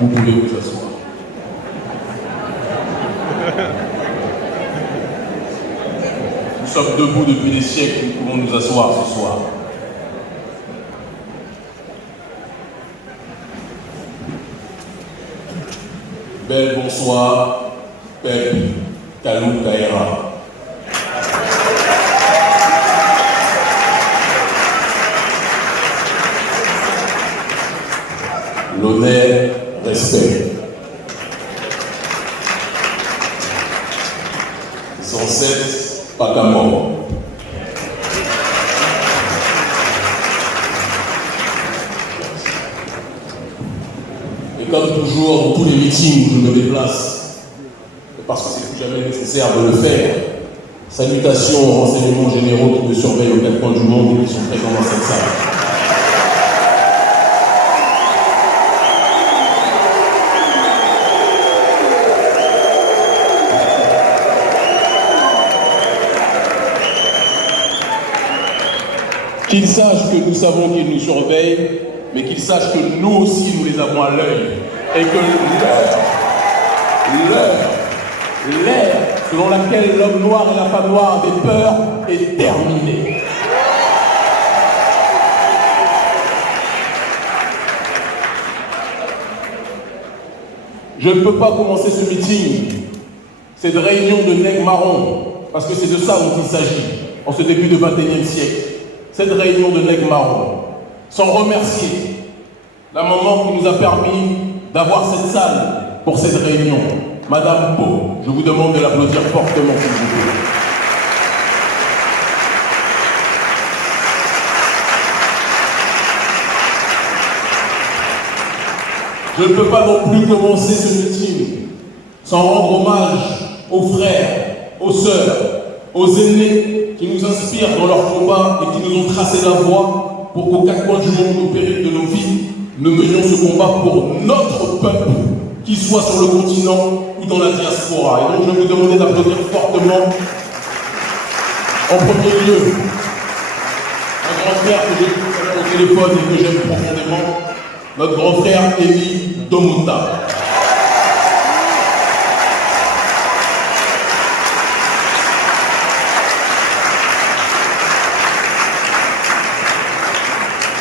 vous pouvez vous asseoir. Nous sommes debout depuis des siècles, nous pouvons nous asseoir ce soir. Bel bonsoir, Bel Kalou Kaira. L'honneur, respect. Les ancêtres, pas qu'à mort. Et comme toujours, dans tous les meetings où je me déplace, parce que c'est plus jamais nécessaire de le faire, salutations aux renseignements généraux qui me surveillent aux quatre coins du monde et qui sont présents dans cette salle. Qu'ils sachent que nous savons qu'ils nous surveillent, mais qu'ils sachent que nous aussi nous les avons à l'œil. Et que l'ère selon laquelle l'homme noir et la femme noire avaient peur est terminée. Je ne peux pas commencer ce meeting, cette réunion de nègres marrons, parce que c'est de ça dont il s'agit en ce début de XXIe siècle. Cette réunion de nègres marrons, sans remercier la maman qui nous a permis d'avoir cette salle pour cette réunion, Madame Pau. Je vous demande de l'applaudir fortement, s'il vous plaît. Je ne peux pas non plus commencer ce meeting sans rendre hommage aux frères, aux sœurs, aux aînés qui nous inspirent dans leur combat et qui nous ont tracé la voie pour qu'aux quatre coins du monde, au péril de nos vies, nous menions ce combat pour notre peuple, qu'il soit sur le continent ou dans la diaspora. Et donc je vais vous demander d'applaudir fortement, en premier lieu, un grand frère que j'ai au téléphone et que j'aime profondément, notre grand frère Élie Domota.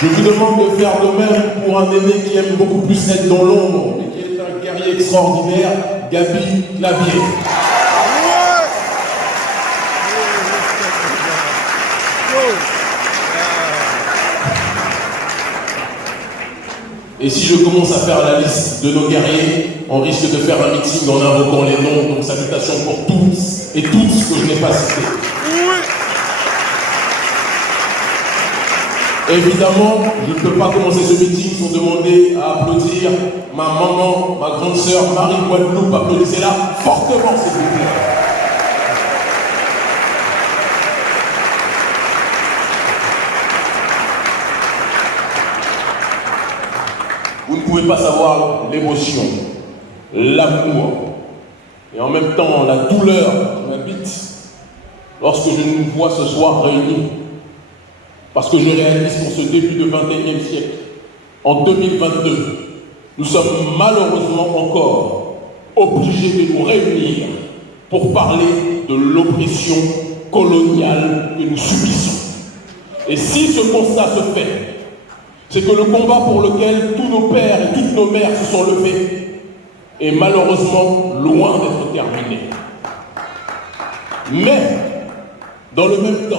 Je vous demande de faire de même pour un aîné qui aime beaucoup plus être dans l'ombre et qui est un guerrier extraordinaire, Gabi Clavier. Et si je commence à faire la liste de nos guerriers, on risque de faire un meeting en invoquant les noms, donc salutations pour tous et toutes que je n'ai pas cités. Évidemment, je ne peux pas commencer ce meeting sans demander à applaudir ma maman, ma grande sœur Marie Guadeloupe. Applaudissez-la fortement, s'il vous plaît. Vous ne pouvez pas savoir l'émotion, l'amour et en même temps la douleur qui m'habite lorsque je nous vois ce soir réunis. Parce que je réalise qu'en ce début de XXIe siècle, en 2022, nous sommes malheureusement encore obligés de nous réunir pour parler de l'oppression coloniale que nous subissons. Et si ce constat se fait, c'est que le combat pour lequel tous nos pères et toutes nos mères se sont levés est malheureusement loin d'être terminé. Mais, dans le même temps,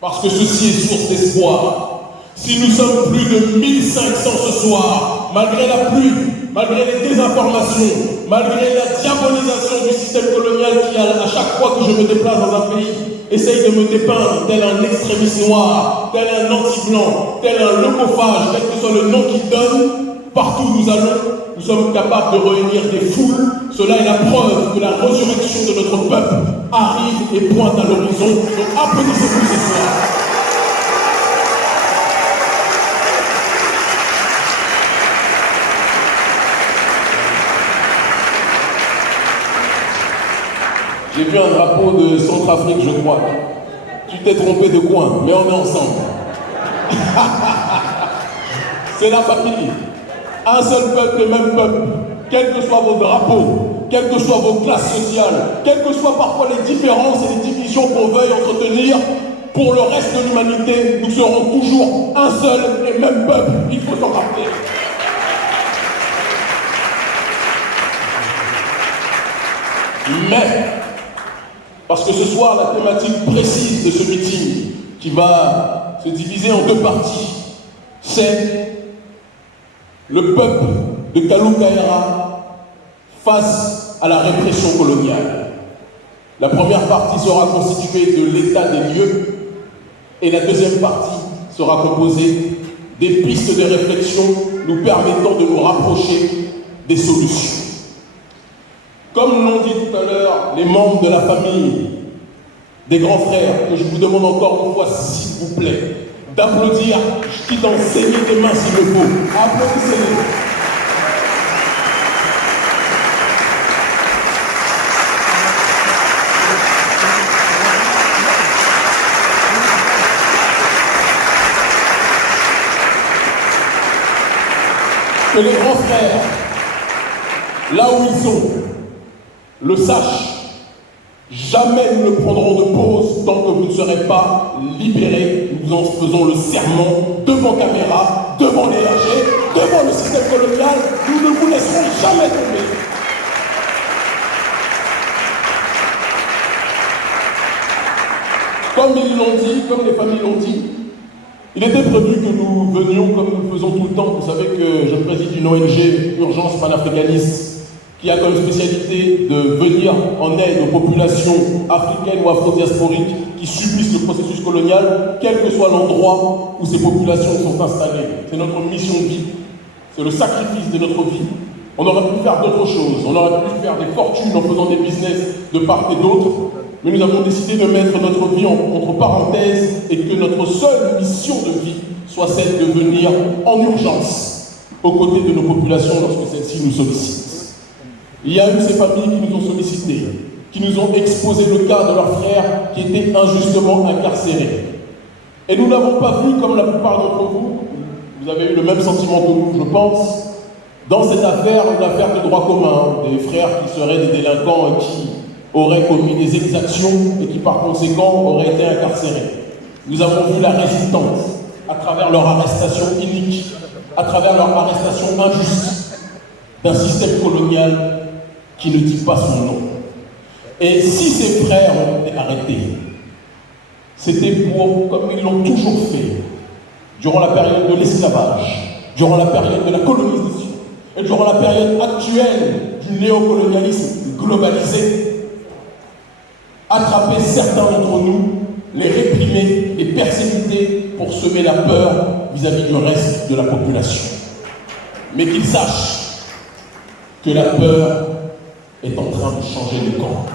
parce que ceci est source d'espoir, si nous sommes plus de 1500 ce soir, malgré la pluie, malgré les désinformations, malgré la diabolisation du système colonial qui, à chaque fois que je me déplace dans un pays, essaye de me dépeindre tel un extrémiste noir, tel un anti-blanc, tel un leucophage, quel que soit le nom qu'il donne, partout où nous allons, nous sommes capables de réunir des foules. Cela est la preuve que la résurrection de notre peuple arrive et pointe à l'horizon. Donc applaudissez-vous ce soir. J'ai vu un drapeau de Centrafrique, je crois. Tu t'es trompé de coin, mais on est ensemble. C'est la famille. Un seul peuple et même peuple, quels que soient vos drapeaux, quelles que soient vos classes sociales, quelles que soient parfois les différences et les divisions qu'on veuille entretenir, pour le reste de l'humanité, nous serons toujours un seul et même peuple. Il faut s'en rappeler. Mais, parce que ce soir, la thématique précise de ce meeting, qui va se diviser en deux parties, c'est le peuple de Kallou Kayara face à la répression coloniale. La première partie sera constituée de l'état des lieux et la deuxième partie sera composée des pistes de réflexion nous permettant de nous rapprocher des solutions. Comme l'ont dit tout à l'heure les membres de la famille des grands frères, que je vous demande encore une fois, s'il vous plaît, d'applaudir, quitte à en saigner des mains s'il le faut. Applaudissez-les. Que les grands frères, là où ils sont, le sachent. Jamais nous ne prendrons de pause tant que vous ne serez pas libérés. Nous en faisons le serment devant caméra, devant les RG, devant le système colonial. Nous ne vous laisserons jamais tomber. Comme ils l'ont dit, comme les familles l'ont dit, il était prévu que nous venions comme nous le faisons tout le temps. Vous savez que je préside une ONG, Urgence panafricaniste, qui a comme spécialité de venir en aide aux populations africaines ou afro-diasporiques qui subissent le processus colonial, quel que soit l'endroit où ces populations sont installées. C'est notre mission de vie, c'est le sacrifice de notre vie. On aurait pu faire d'autres choses, on aurait pu faire des fortunes en faisant des business de part et d'autre, mais nous avons décidé de mettre notre vie entre parenthèses et que notre seule mission de vie soit celle de venir en urgence aux côtés de nos populations lorsque celles-ci nous sollicitent. Il y a eu ces familles qui nous ont sollicités, qui nous ont exposé le cas de leurs frères qui étaient injustement incarcérés. Et nous n'avons pas vu, comme la plupart d'entre vous, vous avez eu le même sentiment que nous, je pense, dans cette affaire, une affaire de droit commun, des frères qui seraient des délinquants et qui auraient commis des exactions et qui par conséquent auraient été incarcérés. Nous avons vu la résistance à travers leur arrestation inique, à travers leur arrestation injuste d'un système colonial qui ne dit pas son nom. Et si ces frères ont été arrêtés, c'était pour, comme ils l'ont toujours fait, durant la période de l'esclavage, durant la période de la colonisation, et durant la période actuelle du néocolonialisme globalisé, attraper certains d'entre nous, les réprimer, les persécuter pour semer la peur vis-à-vis du reste de la population. Mais qu'ils sachent que la peur est en train de changer de camp.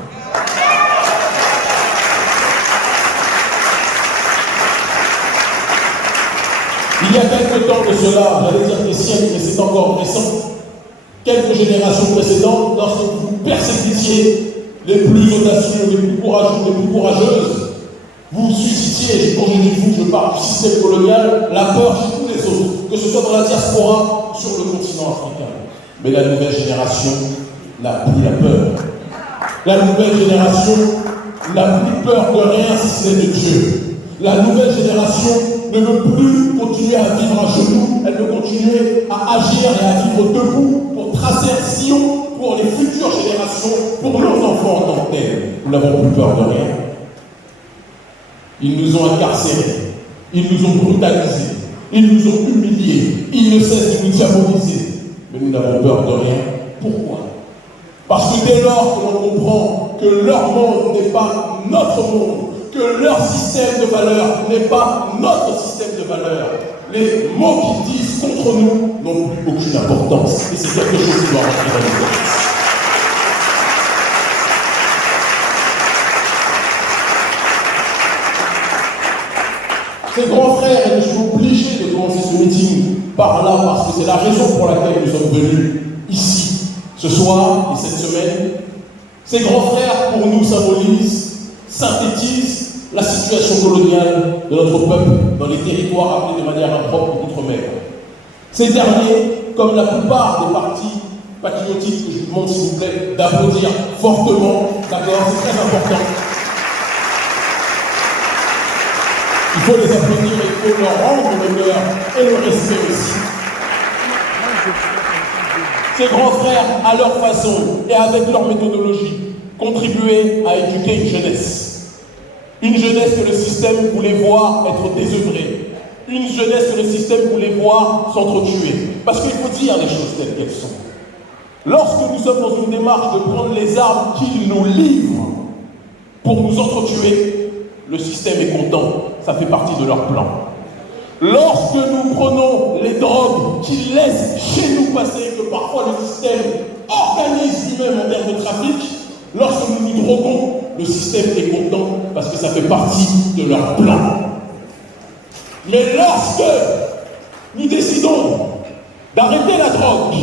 Il y a quelques temps de cela, j'allais dire des siècles, mais c'est encore récent, quelques générations précédentes, lorsque vous persécutiez les plus audacieux, les plus courageux, les plus courageuses, vous suscitiez, quand je dis vous, je parle du système colonial, la peur chez tous les autres, que ce soit dans la diaspora ou sur le continent africain. Mais la nouvelle génération n'a plus la peur. La nouvelle génération n'a plus peur de rien si ce n'est de Dieu. La nouvelle génération ne veut plus continuer à vivre à genoux, elle veut continuer à agir et à vivre debout pour tracer un sillon pour les futures générations, pour nos enfants en tant que tels. Nous n'avons plus peur de rien. Ils nous ont incarcérés, ils nous ont brutalisés, ils nous ont humiliés, ils ne cessent de nous diaboliser. Mais nous n'avons peur de rien. Pourquoi? Parce que dès lors que l'on comprend que leur monde n'est pas notre monde, que leur système de valeurs n'est pas notre système de valeurs, les mots qu'ils disent contre nous n'ont plus aucune importance. Et c'est quelque chose qui doit rentrer dans les têtes. Ces grands frères, et je suis obligé de commencer ce meeting par là, parce que c'est la raison pour laquelle nous sommes venus ici, ce soir et cette semaine. Ces grands frères, pour nous, symbolisent, synthétisent la situation coloniale de notre peuple dans les territoires appelés de manière impropre d'outre-mer. Ces derniers comme la plupart des partis patriotiques, que je vous demande s'il vous plaît d'applaudir fortement, d'accord, c'est très important. Il faut les applaudir, il faut leur rendre l'honneur et le respect aussi. Ces grands frères, à leur façon et avec leur méthodologie, contribuaient à éduquer une jeunesse. Une jeunesse que le système voulait voir être désœuvrée. Une jeunesse que le système voulait voir s'entretuer. Parce qu'il faut dire les choses telles qu'elles sont. Lorsque nous sommes dans une démarche de prendre les armes qu'ils nous livrent pour nous entretuer, le système est content. Ça fait partie de leur plan. Lorsque nous prenons les drogues qu'ils laissent chez nous passer, que parfois le système organise lui-même en termes de trafic, lorsque nous nous droguons, le système est content parce que ça fait partie de leur plan. Mais lorsque nous décidons d'arrêter la drogue,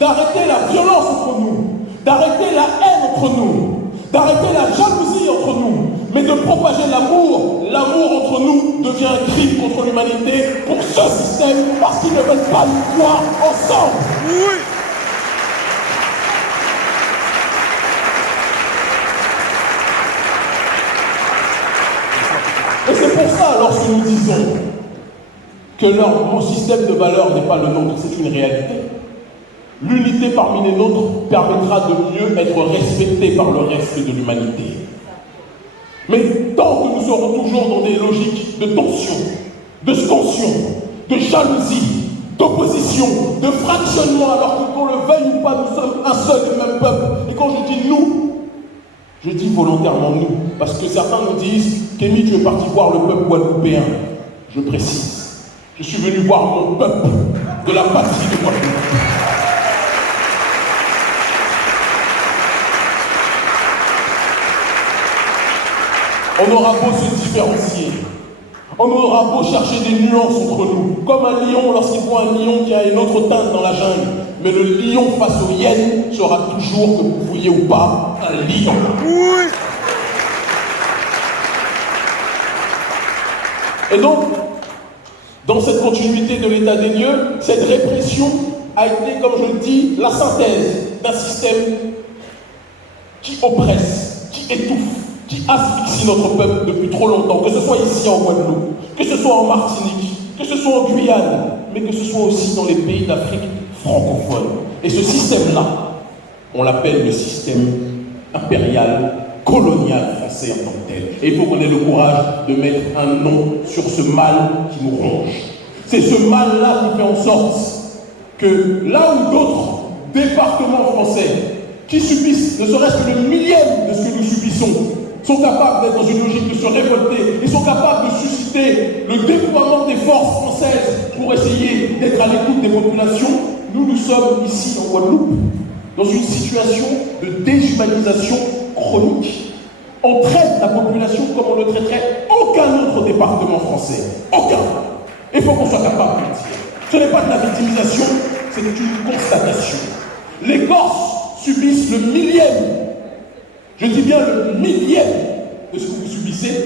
d'arrêter la violence entre nous, d'arrêter la haine entre nous, d'arrêter la jalousie entre nous, mais de propager l'amour, l'amour entre nous devient un crime contre l'humanité pour ce système parce qu'ils ne veulent pas nous voir ensemble. Oui. Et c'est pour ça, lorsque nous disons que mon système de valeurs n'est pas le nôtre, c'est une réalité. L'unité parmi les nôtres permettra de mieux être respecté par le reste de l'humanité. Mais tant que nous serons toujours dans des logiques de tension, de scansion, de jalousie, d'opposition, de fractionnement, alors que qu'on le veuille ou pas, nous sommes un seul et même peuple. Et quand je dis nous, je dis volontairement nous, parce que certains nous disent « Kémy, tu es parti voir le peuple guadeloupéen ». Je précise, je suis venu voir mon peuple de la patrie de Guadeloupe. On aura beau se différencier, on aura beau chercher des nuances entre nous, comme un lion lorsqu'il voit un lion qui a une autre teinte dans la jungle, mais le lion face au hyène sera toujours, que vous vouliez ou pas, un lion. Oui. Et donc, dans cette continuité de l'état des lieux, cette répression a été, comme je le dis, la synthèse d'un système qui oppresse, qui étouffe, qui asphyxie notre peuple depuis trop longtemps, que ce soit ici en Guadeloupe, que ce soit en Martinique, que ce soit en Guyane, mais que ce soit aussi dans les pays d'Afrique francophone. Et ce système-là, on l'appelle le système impérial, colonial français en tant que tel. Et il faut qu'on ait le courage de mettre un nom sur ce mal qui nous ronge. C'est ce mal-là qui fait en sorte que là où d'autres départements français qui subissent ne serait-ce que le millième de ce que nous subissons, sont capables d'être dans une logique de se révolter, ils sont capables de susciter le déploiement des forces françaises pour essayer d'être à l'écoute des populations. Nous sommes ici en Guadeloupe dans une situation de déshumanisation chronique. On traite la population comme on ne traiterait aucun autre département français. Aucun. Il faut qu'on soit capable de le dire. Ce n'est pas de la victimisation, c'est une constatation. Les Corses subissent le millième, je dis bien le millième de ce que vous subissez,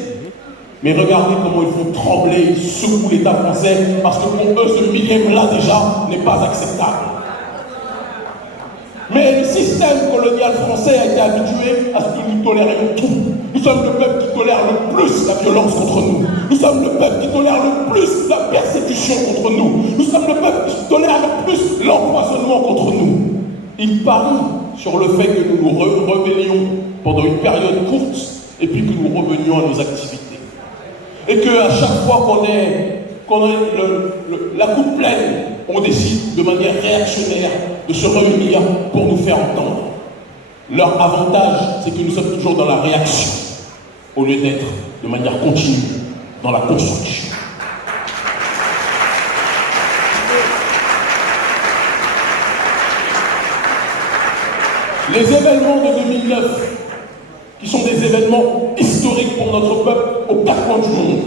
mais regardez comment ils font trembler, ils secouent l'État français, parce que pour eux, ce millième-là déjà n'est pas acceptable. Mais le système colonial français a été habitué à ce que nous tolérions tout. Nous sommes le peuple qui tolère le plus la violence contre nous. Nous sommes le peuple qui tolère le plus la persécution contre nous. Nous sommes le peuple qui tolère le plus l'empoisonnement contre nous. Il parie sur le fait que nous nous rebellions pendant une période courte et puis que nous revenions à nos activités. Et qu'à chaque fois qu'on a la coupe pleine, on décide de manière réactionnaire de se réunir pour nous faire entendre. Leur avantage, c'est que nous sommes toujours dans la réaction, au lieu d'être de manière continue dans la construction. Les événements de 2009, qui sont des événements historiques pour notre peuple aux quatre coins du monde,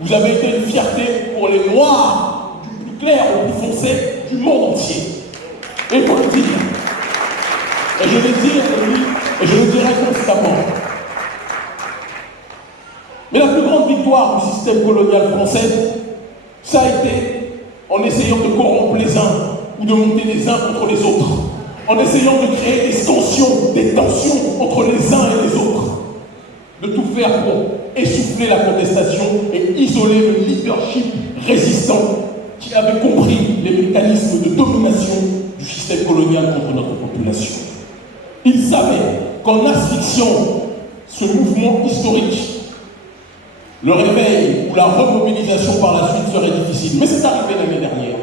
vous avez été une fierté pour les Noirs, du plus clair au plus foncé, du monde entier. Et il faut le dire. Et je le dis, et je le dirai constamment. Mais la plus grande victoire du système colonial français, ça a été en essayant de corrompre les uns ou de monter les uns contre les autres, en essayant de créer des tensions entre les uns et les autres, de tout faire pour essouffler la contestation et isoler le leadership résistant qui avait compris les mécanismes de domination du système colonial contre notre population. Il savait qu'en asphyxiant ce mouvement historique, le réveil ou la remobilisation par la suite serait difficile. Mais c'est arrivé l'année dernière.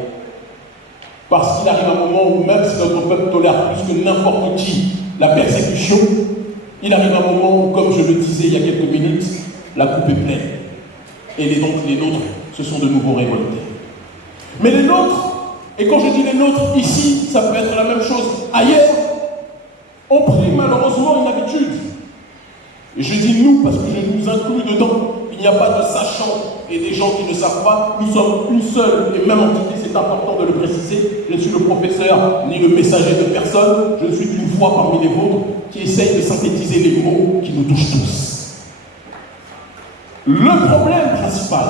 Parce qu'il arrive un moment où même si notre peuple tolère plus que n'importe qui la persécution, il arrive un moment où, comme je le disais il y a quelques minutes, la coupe est pleine. Et les nôtres se sont de nouveau révoltés. Mais les nôtres, et quand je dis les nôtres, ici, ça peut être la même chose ailleurs, ont pris malheureusement une habitude. Et je dis nous parce que je nous inclus dedans. Il n'y a pas de sachants et des gens qui ne savent pas. Nous sommes une seule et même entité, c'est important de le préciser. Je ne suis le professeur ni le messager de personne. Je suis une voix parmi les vôtres qui essaye de synthétiser les mots qui nous touchent tous. Le problème principal,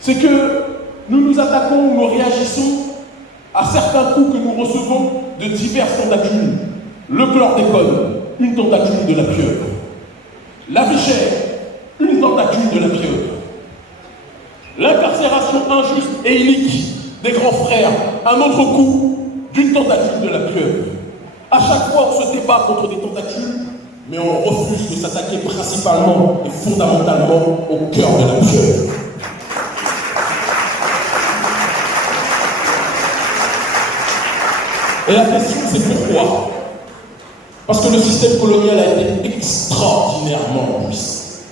c'est que nous nous attaquons, nous réagissons à certains coups que nous recevons de diverses tentacules. Le chlordécone, une tentacule de la pieuvre. La vie chère, une tentacule de la pieuvre. L'incarcération injuste et inique des grands frères, un autre coup d'une tentacule de la pieuvre. À chaque fois, on se débat contre des tentacules, mais on refuse de s'attaquer principalement et fondamentalement au cœur de la pieuvre. Et la question, c'est pourquoi? Parce que le système colonial a été extraordinairement puissant,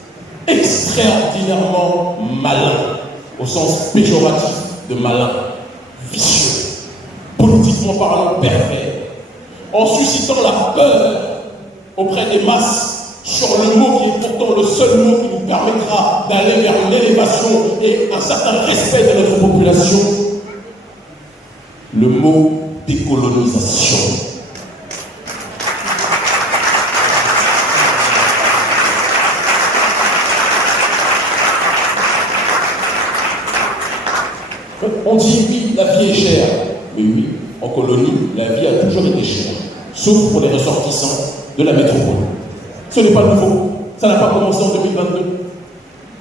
extraordinairement malin, au sens péjoratif de malin, vicieux, politiquement parlant pervers, en suscitant la peur auprès des masses sur le mot qui est pourtant le seul mot qui nous permettra d'aller vers l'élévation et un certain respect de notre population, le mot décolonisation. On dit oui, la vie est chère. Mais oui, en colonie, la vie a toujours été chère. Sauf pour les ressortissants de la métropole. Ce n'est pas nouveau. Ça n'a pas commencé en 2022.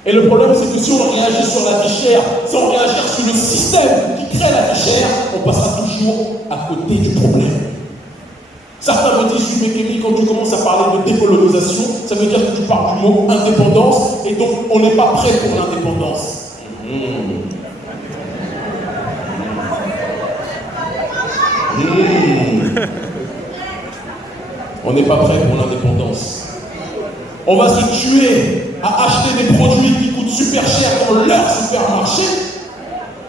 Et le problème, c'est que si on réagit sur la vie chère, si on réagit sur le système qui crée la vie chère, on passera toujours à côté du problème. Certains me disent, Kémy, quand tu commences à parler de décolonisation, ça veut dire que tu parles du mot indépendance, et donc on n'est pas prêt pour l'indépendance. On n'est pas prêt pour l'indépendance. On va se tuer à acheter des produits qui coûtent super cher dans leur supermarché,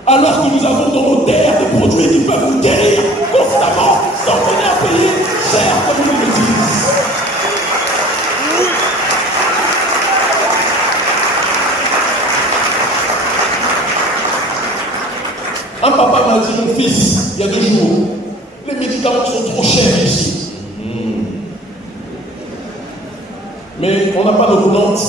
alors que nous avons dans nos terres des produits qui peuvent nous guérir constamment sans venir payer cher, comme ils le disent. Un papa m'a dit, mon fils, il y a 2 jours, les médicaments sont trop chers ici. Mais on n'a pas nos plantes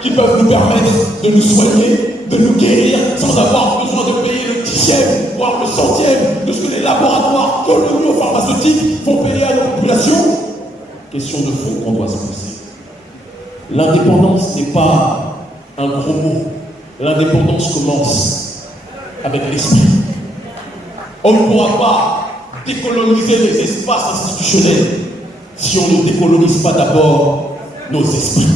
qui peuvent nous permettre de nous soigner, de nous guérir, sans avoir besoin de payer le 10e, voire le 100e de ce que les laboratoires coloniaux pharmaceutiques font payer à nos populations. Question de fond qu'on doit se poser. L'indépendance n'est pas un gros mot. L'indépendance commence avec l'esprit. On ne pourra pas décoloniser les espaces institutionnels si on ne décolonise pas d'abord nos esprits.